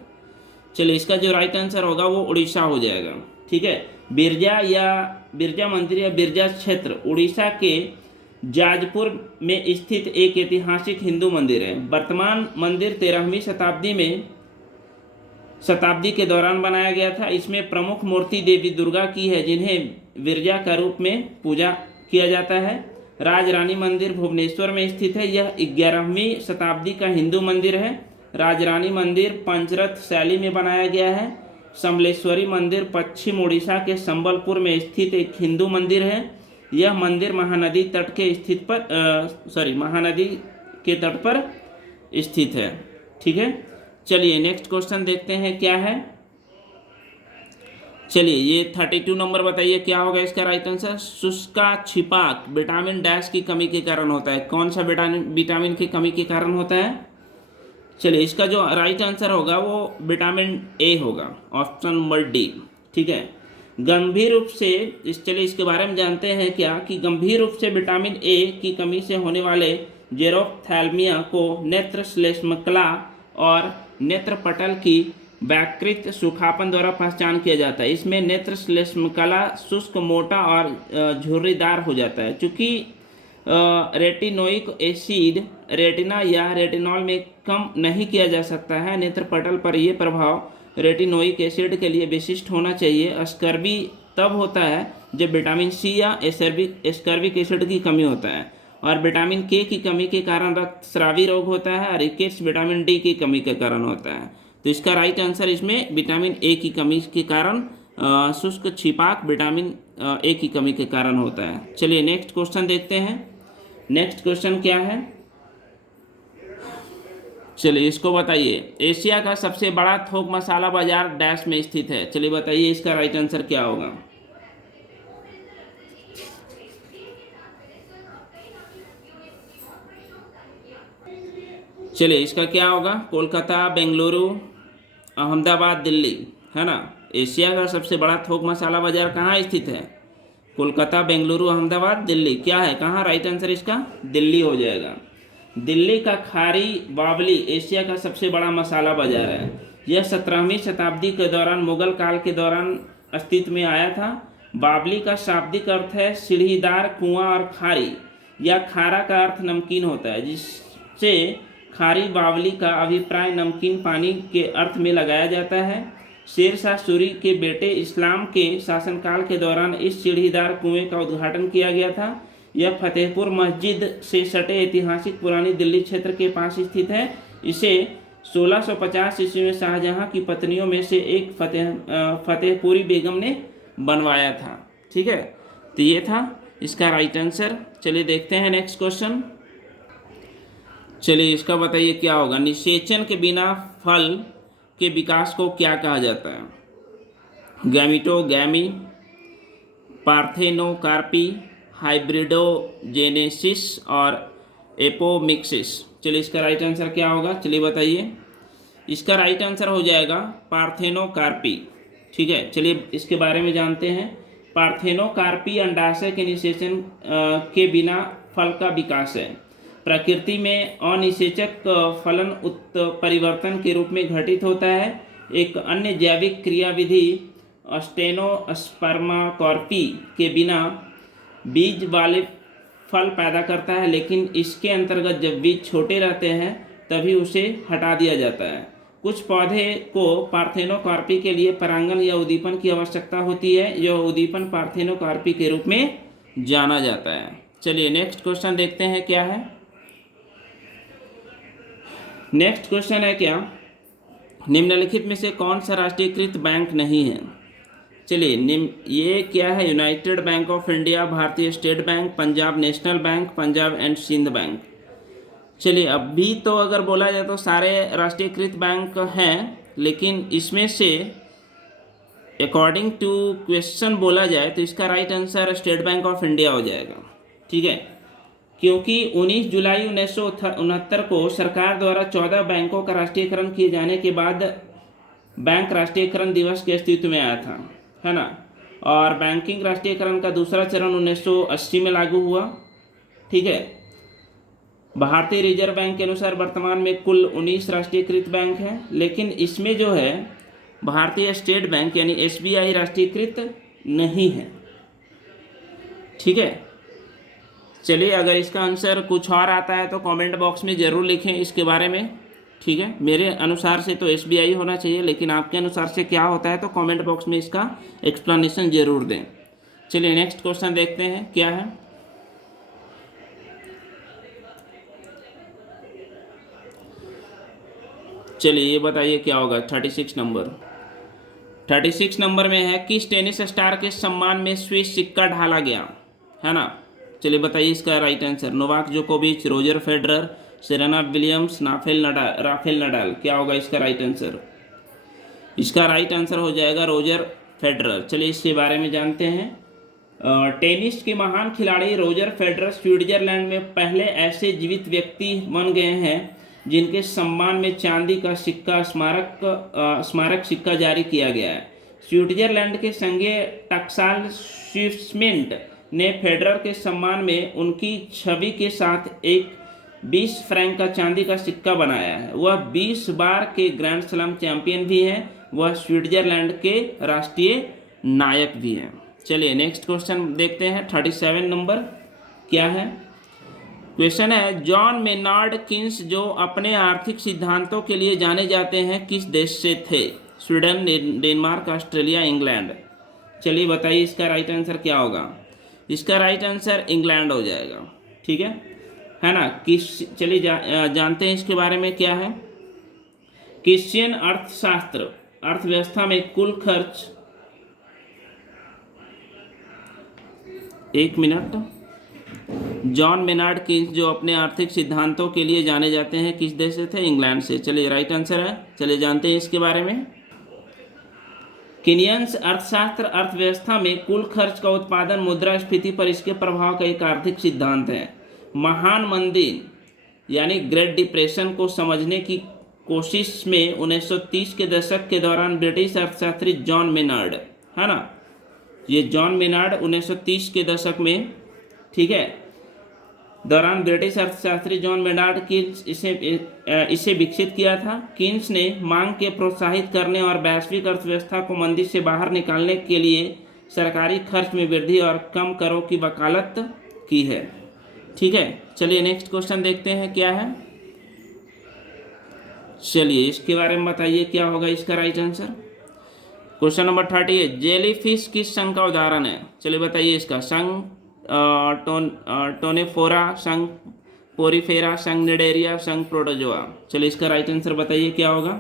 चलिए इसका जो राइट आंसर होगा वो उड़ीसा हो जाएगा। ठीक है, बिरजा मंदिर या बिरजा क्षेत्र उड़ीसा के जाजपुर में स्थित एक ऐतिहासिक हिंदू मंदिर है। वर्तमान मंदिर 13वीं शताब्दी के दौरान बनाया गया था। इसमें प्रमुख मूर्ति देवी दुर्गा की है, जिन्हें बिरजा का रूप में पूजा किया जाता है। राज रानी मंदिर भुवनेश्वर में स्थित है। यह 11वीं शताब्दी का हिंदू मंदिर है। राजरानी मंदिर पंचरथ शैली में बनाया गया है। समलेश्वरी मंदिर पश्चिम उड़ीसा के संबलपुर में स्थित एक हिंदू मंदिर है। यह मंदिर महानदी के तट पर स्थित है। ठीक है, चलिए नेक्स्ट क्वेश्चन देखते हैं क्या है। चलिए ये 32 नंबर बताइए क्या होगा इसका राइट आंसर? शुष्का छिपाक विटामिन डैश की कमी के कारण होता है। कौन सा विटामिन की कमी के कारण होता है? चलिए इसका जो राइट आंसर होगा वो विटामिन ए होगा, ऑप्शन नंबर डी। ठीक है, गंभीर रूप से चलिए इसके बारे में जानते हैं क्या कि गंभीर रूप से विटामिन ए की कमी से होने वाले जेरोफ्थैल्मिया को नेत्र श्लेष्मकला और नेत्र पटल की वैकृत सूखापन द्वारा पहचान किया जाता है। इसमें नेत्र श्लेष्मकला शुष्क, मोटा और झुर्रीदार हो जाता है। चूँकि रेटिनोइक एसिड रेटिना या रेटिनॉल में कम नहीं किया जा सकता है, नेत्र पटल पर यह प्रभाव रेटिनोइक एसिड के लिए विशिष्ट होना चाहिए। स्कर्वी तब होता है जब विटामिन सी या एस्कर्बिक एसिड की कमी होता है, और विटामिन के की कमी के कारण रक्तस्रावी रोग होता है, और रिकेट्स विटामिन डी की कमी के कारण होता है। तो इसका राइट आंसर इसमें विटामिन ए की कमी के कारण शुष्क छिपाक विटामिन ए की कमी के कारण होता है। चलिए नेक्स्ट क्वेश्चन देखते हैं। नेक्स्ट क्वेश्चन क्या है? चलिए इसको बताइए। एशिया का सबसे बड़ा थोक मसाला बाजार डैश में स्थित है। चलिए बताइए इसका राइट आंसर क्या होगा? चलिए इसका क्या होगा? कोलकाता, बेंगलुरु, अहमदाबाद, दिल्ली, है ना। एशिया का सबसे बड़ा थोक मसाला बाजार कहाँ स्थित है? कोलकाता, बेंगलुरु, अहमदाबाद, दिल्ली। क्या है, कहाँ राइट आंसर इसका? दिल्ली हो जाएगा। दिल्ली का खारी बावली एशिया का सबसे बड़ा मसाला बाजार है। यह 17वीं शताब्दी के दौरान मुगल काल के दौरान अस्तित्व में आया था। बावली का शाब्दिक अर्थ है सीढ़ीदार कुआं, और खारी या खारा का अर्थ नमकीन होता है, जिससे खारी बावली का अभिप्राय नमकीन पानी के अर्थ में लगाया जाता है। शेर शाह सूरी के बेटे इस्लाम के शासनकाल के दौरान इस सीढ़ीदार कुएं का उद्घाटन किया गया था। यह फतेहपुर मस्जिद से सटे ऐतिहासिक पुरानी दिल्ली क्षेत्र के पास स्थित है। इसे 1650 ईस्वी में शाहजहां की पत्नियों में से एक फतेहपुरी बेगम ने बनवाया था। ठीक है, तो ये था इसका राइट आंसर। चलिए देखते हैं नेक्स्ट क्वेश्चन। चलिए इसका बताइए क्या होगा? निषेचन के बिना फल के विकास को क्या कहा जाता है? गैमिटोगैमी, पार्थेनोकार्पी, हाइब्रिडोजेनेसिस और एपोमिक्सिस। चलिए इसका राइट आंसर क्या होगा? चलिए बताइए। इसका राइट आंसर हो जाएगा पार्थेनोकार्पी। ठीक है, चलिए इसके बारे में जानते हैं। पार्थेनोकार्पी अंडाशय के निषेचन के बिना फल का विकास है। प्रकृति में अनिषेचक फलन उत्परिवर्तन के रूप में घटित होता है। एक अन्य जैविक क्रियाविधि स्टेनोस्पर्माकॉर्पी के बिना बीज वाले फल पैदा करता है, लेकिन इसके अंतर्गत जब बीज छोटे रहते हैं तभी उसे हटा दिया जाता है। कुछ पौधे को पार्थेनोकार्पी के लिए परागण या उद्दीपन की आवश्यकता होती है। यह उद्दीपन पार्थेनोकार्पी के रूप में जाना जाता है। चलिए नेक्स्ट क्वेश्चन देखते हैं क्या है। नेक्स्ट क्वेश्चन है क्या? निम्नलिखित में से कौन सा राष्ट्रीयकृत बैंक नहीं है? चलिए ये क्या है? United bank of India, Bharatiya state bank, Punjab national bank, Punjab and Sindh bank. चलिए अभी तो अगर बोला जाए तो सारे राष्ट्रीयकृत बैंक हैं, लेकिन इसमें से अकॉर्डिंग टू क्वेश्चन बोला जाए तो इसका right answer state bank of India हो जाएगा। ठीक है, क्योंकि 19 जुलाई 1969 को सरकार द्वारा 14 बैंकों का राष्ट्रीयकरण किए जाने के बाद बैंक राष्ट्रीयकरण दिवस के अस्तित्व में आया था, है ना। और बैंकिंग राष्ट्रीयकरण का दूसरा चरण 1980 में लागू हुआ। ठीक है, भारतीय रिजर्व बैंक के अनुसार वर्तमान में कुल 19 राष्ट्रीयकृत बैंक हैं, लेकिन इसमें जो है भारतीय स्टेट बैंक यानी SBI राष्ट्रीयकृत नहीं है। ठीक है, चलिए अगर इसका आंसर कुछ और आता है तो कमेंट बॉक्स में ज़रूर लिखें इसके बारे में। ठीक है, मेरे अनुसार से तो SBI होना चाहिए, लेकिन आपके अनुसार से क्या होता है तो कमेंट बॉक्स में इसका एक्सप्लेनेशन ज़रूर दें। चलिए नेक्स्ट क्वेश्चन देखते हैं क्या है। चलिए ये बताइए क्या होगा। 36 नंबर में है, किस टेनिस स्टार के सम्मान में स्विस सिक्का ढाला गया, है ना। चलिए बताइए इसका राइट आंसर। नोवाक जोकोविच, Roger Federer, Serena Williams, Rafael Nadal. क्या होगा इसका राइट आंसर? इसका राइट आंसर हो जाएगा रोजर फेडरर। चलिए इसके बारे में जानते हैं। टेनिस के महान खिलाड़ी रोजर फेडरर स्विट्जरलैंड में पहले ऐसे जीवित व्यक्ति बन गए हैं जिनके सम्मान में चांदी का सिक्का स्मारक सिक्का जारी किया गया है। स्विट्जरलैंड के संघीय टक्साल स्विफ्टमिंट ने फेडरर के सम्मान में उनकी छवि के साथ एक 20 फ्रैंक का चांदी का सिक्का बनाया है। वह 20 बार के ग्रैंड स्लैम चैंपियन भी हैं। वह स्विट्जरलैंड के राष्ट्रीय नायक भी हैं। चलिए नेक्स्ट क्वेश्चन देखते हैं। 37 नंबर क्या है? क्वेश्चन है, जॉन मेनार्ड किन्स जो अपने आर्थिक सिद्धांतों के लिए जाने जाते हैं किस देश से थे? Sweden, Denmark, Australia, England. चलिए बताइए इसका राइट आंसर क्या होगा? इसका राइट आंसर इंग्लैंड हो जाएगा। ठीक है ना। चलिए जानते हैं इसके बारे में क्या है। क्रिश्चियन अर्थशास्त्र अर्थव्यवस्था में कुल खर्च, एक मिनट। जॉन मेनार्ड किन्स जो अपने आर्थिक सिद्धांतों के लिए जाने जाते हैं किस देश से थे? इंग्लैंड से। चलिए राइट आंसर है। चलिए जानते हैं इसके बारे में। कीनियंस अर्थशास्त्र अर्थव्यवस्था में कुल खर्च का उत्पादन, मुद्रास्फीति पर इसके प्रभाव का एक आर्थिक सिद्धांत है। महान मंदी यानी ग्रेट डिप्रेशन को समझने की कोशिश में 1930 के दशक के दौरान ब्रिटिश अर्थशास्त्री जॉन मेनार्ड, है ना, ये जॉन मेनार्ड 1930 के दशक में, ठीक है, दौरान ब्रिटिश अर्थशास्त्री जॉन मेनार्ड किन्स इसे विकसित किया था। किन्स ने मांग के प्रोत्साहित करने और वैश्विक अर्थव्यवस्था को मंदी से बाहर निकालने के लिए सरकारी खर्च में वृद्धि और कम करों की वकालत की है। ठीक है, चलिए नेक्स्ट क्वेश्चन देखते हैं क्या है। चलिए इसके बारे में बताइए क्या होगा इसका right answer. Question number 38, jellyfish किस संघ का उदाहरण है? चलिए बताइए इसका। संघ टोनेफोरा, संघ पोरीफेरा, संघ निडेरिया, संघ प्रोटोजोआ। चलिए इसका राइट आंसर बताइए क्या होगा।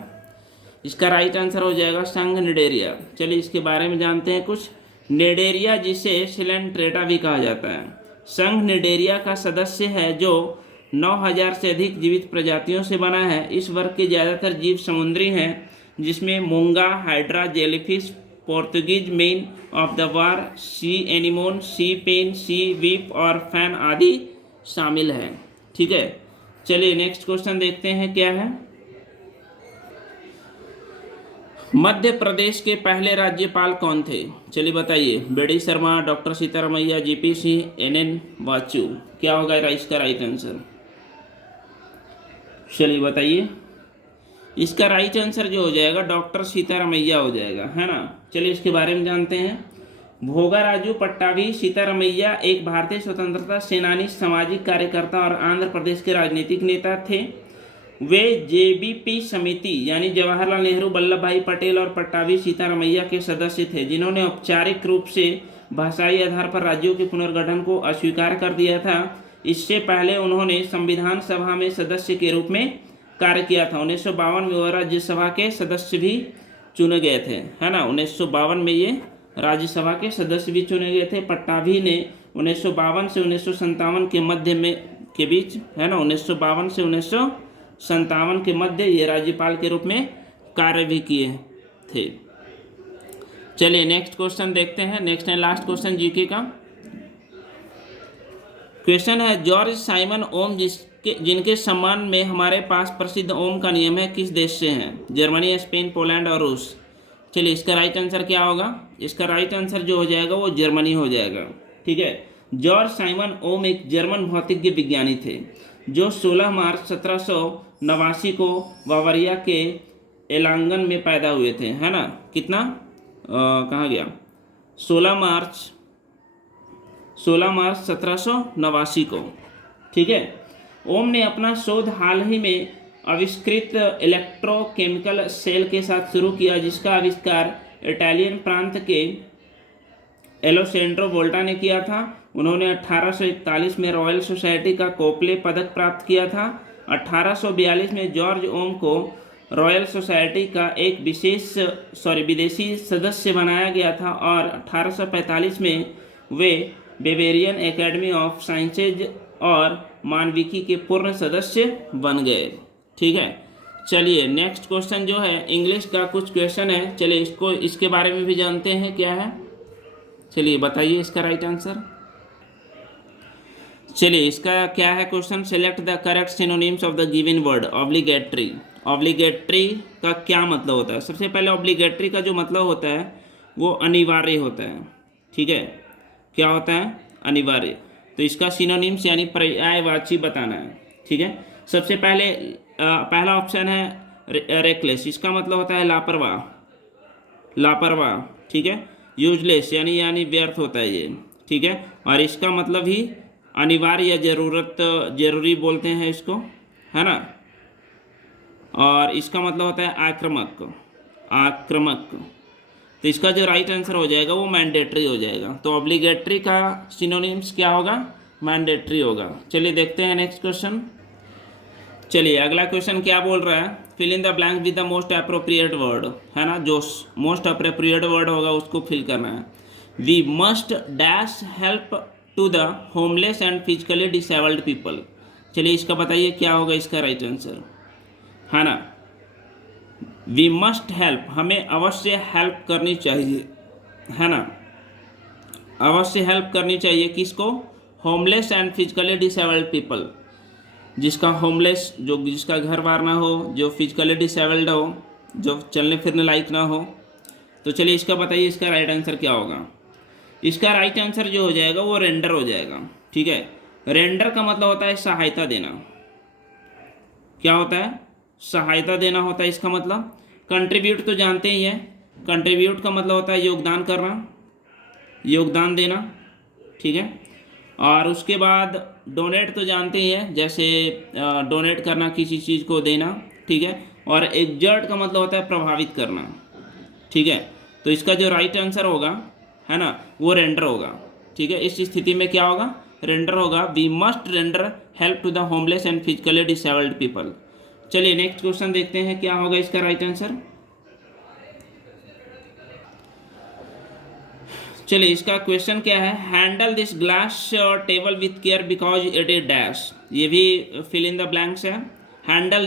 इसका राइट आंसर हो जाएगा संघ निडेरिया। चलिए इसके बारे में जानते हैं कुछ। निडेरिया जिसे सिलेंट्रेटा भी कहा जाता है, संघ निडेरिया का सदस्य है जो 9000 से अधिक जीवित प्रजातियों से बना है। इस वर्ग के ज़्यादातर जीव समुद्री हैं, जिसमें मूंगा, hydra, jellyfish, Portuguese man of the war, sea anemone, sea pen, sea whip और फैन आदि शामिल हैं। ठीक है, चलिए नेक्स्ट क्वेश्चन देखते हैं क्या है। मध्य प्रदेश के पहले राज्यपाल कौन थे? चलिए बताइए। BD. Sharma, doctor Sitaramayya, GP. Singh, N. N.. वाचू। क्या होगा इसका राइट आंसर? चलिए बताइए। इसका राइट आंसर जो हो जाएगा डॉक्टर सीतारमैया हो जाएगा, है ना। चलिए इसके बारे में जानते हैं। भोगाराजू पट्टाभी सीतारमैया एक भारतीय स्वतंत्रता सेनानी, सामाजिक कार्यकर्ता और आंध्र प्रदेश के राजनीतिक नेता थे। वे जेबीपी समिति यानी जवाहरलाल नेहरू, वल्लभ भाई पटेल और पट्टाभी सीतारमैया के सदस्य थे, जिन्होंने औपचारिक रूप से भाषाई आधार पर राज्यों के पुनर्गठन को अस्वीकार कर दिया था। इससे पहले उन्होंने संविधान सभा में सदस्य के रूप में कार्य किया था। 1952 में वह राज्यसभा के सदस्य भी चुने गए थे, है ना। 1952 में ये राज्यसभा के सदस्य भी चुने गए थे। पट्टाभी ने 1952 से 1957 के मध्य में के बीच, है ना, 1952 से 1957 के मध्य ये राज्यपाल के रूप में कार्य भी किए थे। चलिए नेक्स्ट क्वेश्चन देखते हैं। Next and last question GK का क्वेश्चन है, जॉर्ज साइमन ओम जिनके सम्मान में हमारे पास प्रसिद्ध ओम का नियम है किस देश से हैं? जर्मनी, स्पेन, पोलैंड और रूस। चलिए इसका राइट आंसर क्या होगा? इसका राइट आंसर जो हो जाएगा वो जर्मनी हो जाएगा। ठीक है, जॉर्ज साइमन ओम एक जर्मन भौतिकी विज्ञानी थे जो 16 मार्च 1789 को बावरिया के एलांगन में पैदा हुए थे, है ना। कितना कहाँ गया, 16 मार्च 1789 को, ठीक है। ओम ने अपना शोध हाल ही में आविष्कृत इलेक्ट्रोकेमिकल सेल के साथ शुरू किया, जिसका आविष्कार इटालियन प्रांत के एलोसेंड्रो वोल्टा ने किया था। उन्होंने 1841 में रॉयल सोसाइटी का कोपले पदक प्राप्त किया था। 1842 में जॉर्ज ओम को रॉयल सोसाइटी का एक विदेशी सदस्य बनाया गया था और 1845 में वे बेवेरियन एकेडमी ऑफ साइंसेज और मानविकी के पूर्ण सदस्य बन गए, ठीक है। चलिए नेक्स्ट क्वेश्चन जो है इंग्लिश का कुछ क्वेश्चन है, चलिए इसके बारे में भी जानते हैं क्या है। चलिए बताइए इसका राइट आंसर। चलिए इसका क्या है question, select the correct synonyms of the given word obligatory. Obligatory का क्या मतलब होता है। सबसे पहले ऑब्लिगेटरी का जो मतलब होता है वो अनिवार्य होता है, ठीक है। क्या होता है, अनिवार्य। तो इसका सिनोनिम्स यानी पर्यायवाची बताना है, ठीक है। सबसे पहले पहला ऑप्शन है रेकलेस, इसका मतलब होता है लापरवाह, ठीक है। यूजलेस यानी व्यर्थ होता है ये, ठीक है। और इसका मतलब ही अनिवार्य या जरूरी बोलते हैं इसको, है ना। और इसका मतलब होता है आक्रामक। तो इसका जो राइट आंसर हो जाएगा वो मैंडेटरी हो जाएगा। तो ऑब्लिगेटरी का सिनोनिम्स क्या होगा, मैंडेटरी होगा। चलिए देखते हैं नेक्स्ट क्वेश्चन। चलिए अगला क्वेश्चन क्या बोल रहा है, fill in the blank with the most appropriate word, है ना। जो मोस्ट अप्रोप्रिएट वर्ड होगा उसको फिल करना है। We must dash help to the homeless and physically disabled people. चलिए इसका बताइए क्या होगा इसका राइट आंसर, है ना। वी मस्ट हेल्प, हमें अवश्य हेल्प करनी चाहिए, है ना। अवश्य हेल्प करनी चाहिए किसको, homeless and physically disabled people. जिसका घर बार ना हो, जो फिजिकली डिसेबल्ड हो, जो चलने फिरने लायक ना हो। तो चलिए इसका बताइए इसका राइट आंसर क्या होगा। इसका राइट आंसर जो हो जाएगा वो रेंडर हो जाएगा, ठीक है। रेंडर का मतलब होता है सहायता देना। क्या होता है, सहायता देना होता है इसका मतलब। कंट्रीब्यूट तो जानते ही हैं, कंट्रीब्यूट का मतलब होता है योगदान करना, योगदान देना, ठीक है। और उसके बाद डोनेट तो जानते ही हैं, जैसे डोनेट करना, किसी चीज़ को देना, ठीक है। और एक्सर्ट का मतलब होता है प्रभावित करना, ठीक है। तो इसका जो राइट आंसर होगा, है ना, वो रेंडर होगा, ठीक है। इस स्थिति में क्या होगा, रेंडर होगा। We must render help to the homeless and physically disabled people. चलिए नेक्स्ट क्वेश्चन देखते हैं क्या होगा इसका राइट आंसर। चलिए इसका क्वेश्चन क्या है, handle this glass table with care because it is dash. ये भी फिल इन द ब्लैंक्स है। Handle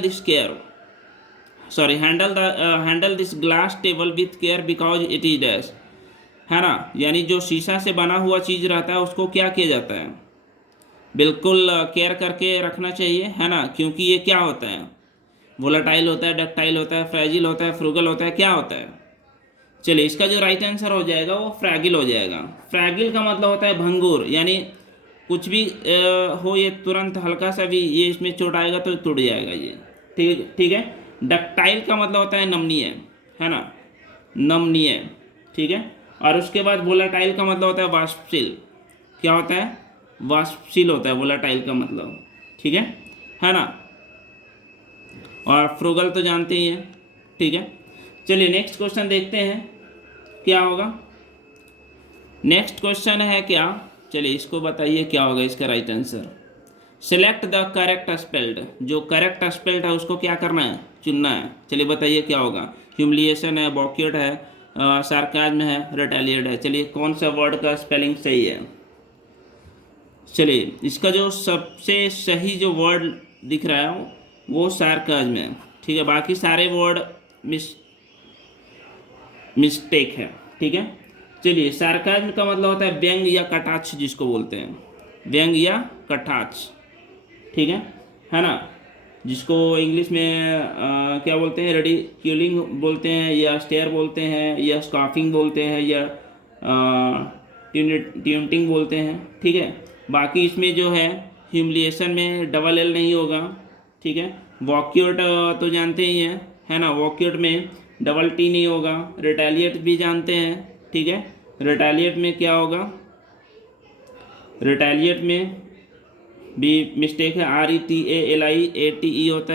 this glass table with care because it is dash, है ना। यानी जो शीशा से बना हुआ चीज़ रहता है उसको क्या किया जाता है, बिल्कुल केयर करके रखना चाहिए, है ना। क्योंकि ये क्या होता है, वोलाटाइल होता है, डक्टाइल होता है, फ्रेजिल होता है, फ्रूगल होता है, क्या होता है। चलिए इसका जो राइट आंसर हो जाएगा वो फ्रैगिल हो जाएगा। फ्रैगिल का मतलब होता है भंगुर, यानी कुछ भी हो ये तुरंत हल्का सा भी ये इसमें चोट आएगा तो टूट जाएगा ये, ठीक है। डक्टाइल का मतलब होता है नमनीय, है ना, नमनीय, ठीक है। और उसके बाद वोलाटाइल का मतलब होता है वाष्पशील। क्या होता है, वाष्पशील होता है वोलाटाइल का मतलब, ठीक है ना। और फ्रूगल तो जानते ही हैं, ठीक है। चलिए नेक्स्ट क्वेश्चन देखते हैं क्या होगा। नेक्स्ट क्वेश्चन है क्या, चलिए इसको बताइए क्या होगा इसका right answer. Select the correct spelled. जो करेक्ट स्पेल्ड है उसको क्या करना है, चुनना है। चलिए बताइए क्या होगा। ह्यूमिलिएशन है, बॉक्यूट है, सार्काज्म है, रिटेलिएट है। चलिए कौन सा वर्ड का स्पेलिंग सही है। चलिए इसका जो सबसे सही जो वर्ड दिख रहा है वो सार्काज्म है, ठीक है। बाकी सारे वर्ड मिस्टेक है, ठीक है। चलिए सार्काज्म का मतलब होता है व्यंग या कटाक्ष, जिसको बोलते हैं व्यंग या कटाक्ष, ठीक है ना। जिसको इंग्लिश में क्या बोलते हैं, रिडिक्यूलिंग बोलते हैं, या स्टेयर बोलते हैं, या स्कॉफिंग बोलते हैं, या ट्यूटिंग बोलते हैं, ठीक है। बाकी इसमें जो है ह्यूमिलिएशन में डबल एल नहीं होगा, ठीक है। वॉक्यूट तो जानते ही हैं, है ना, वॉक्यूट में डबल टी नहीं होगा। रिटेलिएट भी जानते हैं, ठीक है। रिटेलिएट में क्या होगा, रिटेलिएट में भी मिस्टेक है, RETALIATE होता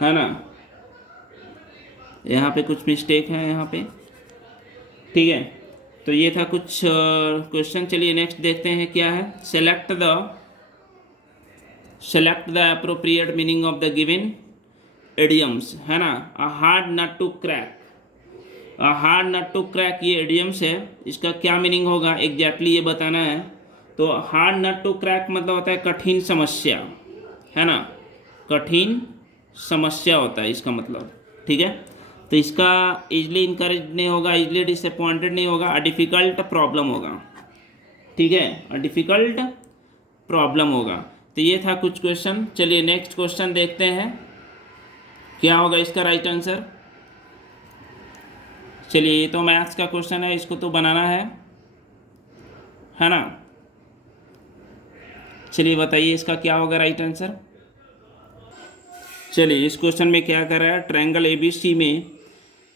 है ना। यहाँ पे कुछ मिस्टेक है यहाँ पे, ठीक है। तो ये था कुछ क्वेश्चन। चलिए नेक्स्ट देखते हैं क्या है। Select the appropriate meaning of the given idioms, है ना। A hard nut to crack, a hard nut to crack ये एडियम्स है, इसका क्या मीनिंग होगा एग्जैक्टली ये बताना है। तो हार्ड नट टू क्रैक मतलब होता है कठिन समस्या, है ना, कठिन समस्या होता है इसका मतलब, ठीक है। तो इसका इजली इनकरेज नहीं होगा, इजली डिसअपॉइंटेड नहीं होगा, अ डिफ़िकल्ट प्रॉब्लम होगा, ठीक है, अ डिफ़िकल्ट प्रॉब्लम होगा। तो ये था कुछ क्वेश्चन। चलिए नेक्स्ट क्वेश्चन देखते हैं क्या होगा इसका राइट आंसर। चलिए ये तो मैथ्स का क्वेश्चन है, इसको तो बनाना है ना। चलिए बताइए इसका क्या होगा राइट आंसर। चलिए इस क्वेश्चन में क्या कर रहा है, ट्रायंगल ABC में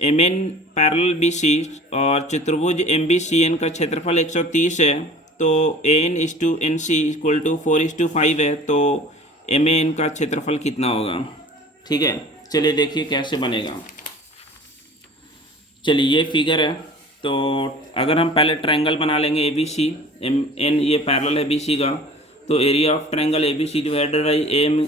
MN पैरेलल BC और चतुर्भुज MBCN का क्षेत्रफल 130 है। तो AN/NC = 4:5 है। तो MAN का क्षेत्रफल कितना होगा, ठीक है। चलिए देखिए कैसे बनेगा। चलिए ये फिगर है, तो अगर हम पहले ट्रायंगल बना लेंगे ABC, MN ये पैरेलल है BC का, तो area of triangle ABC divided by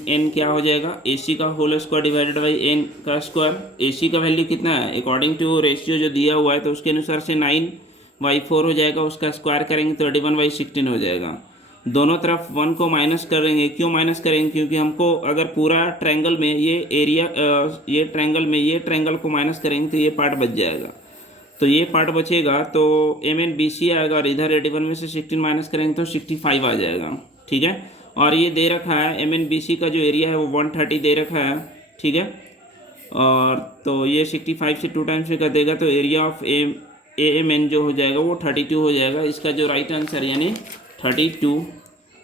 AN क्या हो जाएगा, AC का whole square divided by N का स्क्वायर। AC का वैल्यू कितना है अकॉर्डिंग टू रेशियो जो दिया हुआ है, तो उसके अनुसार से 9/4 हो जाएगा, उसका स्क्वायर करेंगे तो 31/16 हो जाएगा। दोनों तरफ 1 को माइनस करेंगे, क्यों माइनस करेंगे, क्योंकि हमको अगर पूरा ट्रायंगल में ये एरिया ये ट्रायंगल में ये ट्रायंगल को माइनस करेंगे तो ये पार्ट बच जाएगा। तो ये पार्ट बचेगा तो MNBC आएगा, और इधर 81 में से 16 माइनस करेंगे तो 65 आ जाएगा, ठीक है। और ये दे रखा है MNBC का जो एरिया है वो 130 दे रखा है, ठीक है। और तो ये 65 से 2 टाइम्स में कर देगा, तो एरिया ऑफ AMN जो हो जाएगा वो 32 हो जाएगा। इसका जो राइट आंसर यानी 32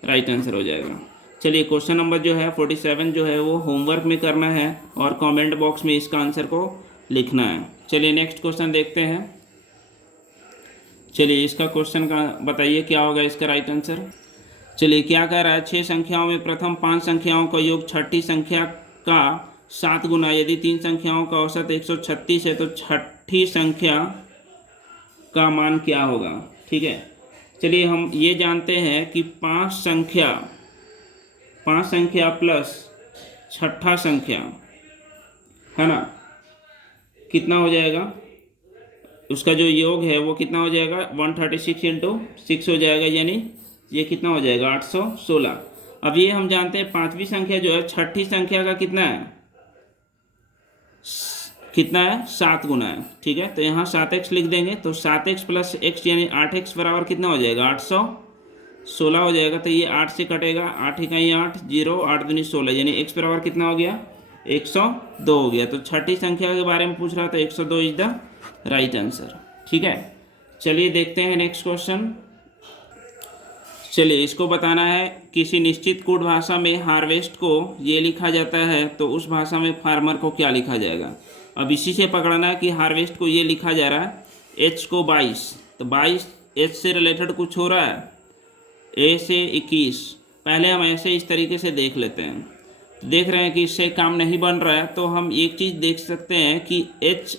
राइट आंसर हो जाएगा। चलिए क्वेश्चन नंबर जो है 47 जो है वो होमवर्क में करना है, और कमेंट बॉक्स में इसका आंसर को लिखना है। चलिए नेक्स्ट क्वेश्चन देखते हैं। चलिए इसका क्वेश्चन का बताइए क्या होगा इसका राइट आंसर। चलिए क्या कह रहा है, 6 संख्याओं में प्रथम 5 संख्याओं का योग छठी संख्या का 7 गुना, यदि 3 संख्याओं का औसत 136 है तो छठी संख्या का मान क्या होगा, ठीक है। चलिए हम ये जानते हैं कि 5 संख्या प्लस छठा संख्या, है ना, कितना हो जाएगा, उसका जो योग है वो कितना हो जाएगा, 136 × 6 हो जाएगा, यानी ये कितना हो जाएगा 816। अब ये हम जानते हैं पांचवी संख्या जो है छठी संख्या का कितना है 7 गुना है, ठीक है। तो यहाँ 7x लिख देंगे, तो 7x + x यानी 8x बराबर कितना हो जाएगा 816 हो जाएगा। तो ये 8 से कटेगा, 8 × 8 0, 8 दूनी 16, यानी x बराबर कितना हो गया 102 हो गया। तो छठी संख्या के बारे में पूछ रहा था, 102 इज द राइट आंसर, ठीक है। चलिए देखते हैं नेक्स्ट क्वेश्चन। चलिए इसको बताना है, किसी निश्चित कोड भाषा में हार्वेस्ट को ये लिखा जाता है तो उस भाषा में फार्मर को क्या लिखा जाएगा। अब इसी से पकड़ना है कि हार्वेस्ट को ये लिखा जा रहा है H को 22, तो 22 H से रिलेटेड कुछ हो रहा है, A से 21। पहले हम ऐसे इस तरीके से देख लेते हैं, देख रहे हैं कि इससे काम नहीं बन रहा है, तो हम एक चीज़ देख सकते हैं कि H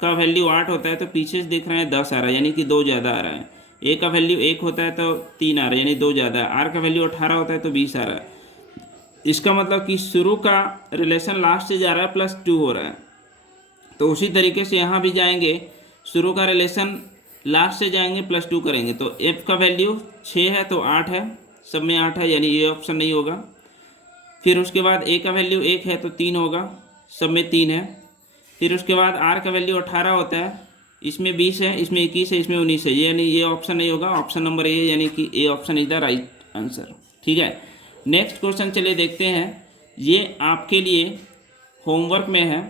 का वैल्यू 8 होता है तो पीछे से देख रहे हैं 10 आ रहा है, यानी कि 2 ज़्यादा आ रहा है। A का वैल्यू 1 होता है तो 3 आ रहा है, यानी 2 ज़्यादा है। R का वैल्यू 18 होता है तो 20 आ रहा है। इसका मतलब कि शुरू का रिलेशन लास्ट से जा रहा है +2 हो रहा है। तो उसी तरीके से यहाँ भी जाएंगे, शुरू का रिलेशन लास्ट से जाएंगे +2 करेंगे। तो F का वैल्यू 6 है तो 8 है, सब में 8 है, यानी ये ऑप्शन नहीं होगा। फिर उसके बाद A का वैल्यू 1 है तो 3 होगा, सब में 3 है। फिर उसके बाद R का वैल्यू 18 होता है, इसमें 20 है, इसमें 21 है, इसमें 19 है, यानी ये ऑप्शन नहीं होगा, ऑप्शन नंबर A यानी कि A option is the right answer, ठीक है। नेक्स्ट क्वेश्चन चलिए देखते हैं, ये आपके लिए होमवर्क में है।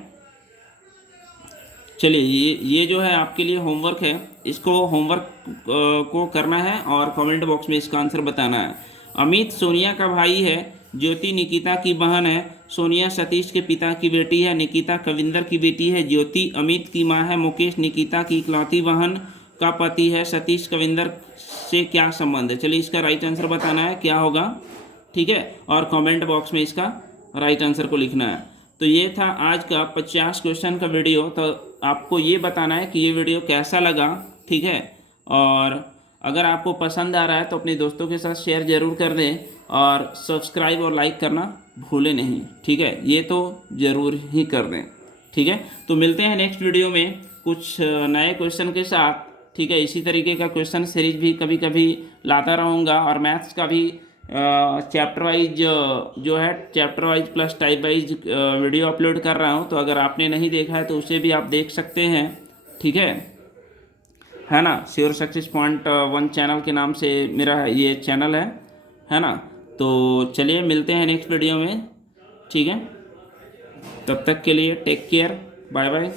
चलिए ये जो है आपके लिए होमवर्क है, इसको होमवर्क को करना है और कमेंट बॉक्स में इसका आंसर बताना है। अमित सोनिया का भाई है, ज्योति निकिता की बहन है, सोनिया सतीश के पिता की बेटी है, निकिता कविंदर की बेटी है, ज्योति अमित की माँ है, मुकेश निकिता की इकलौती बहन का पति है, सतीश कविंदर से क्या संबंध है। चलिए इसका राइट आंसर बताना है क्या होगा, ठीक है, और कमेंट बॉक्स में इसका राइट आंसर को लिखना है। तो ये था आज का 50 क्वेश्चन का वीडियो। तो आपको ये बताना है कि ये वीडियो कैसा लगा, ठीक है, और अगर आपको पसंद आ रहा है तो अपने दोस्तों के साथ शेयर ज़रूर कर दें और सब्सक्राइब और लाइक करना भूलें नहीं, ठीक है, ये तो ज़रूर ही कर दें, ठीक है। तो मिलते हैं नेक्स्ट वीडियो में कुछ नए क्वेश्चन के साथ, ठीक है। इसी तरीके का क्वेश्चन सीरीज भी कभी कभी लाता रहूँगा और मैथ्स का भी चैप्टर वाइज जो है chapter wise plus type wise video upload कर रहा हूँ। तो अगर आपने नहीं देखा है तो उसे भी आप देख सकते हैं, ठीक है ना। श्योर सक्सेस पॉइंट 1 चैनल के नाम से मेरा ये चैनल है ना। तो चलिए मिलते हैं नेक्स्ट वीडियो में, ठीक है। तब तक के लिए टेक केयर, बाय बाय।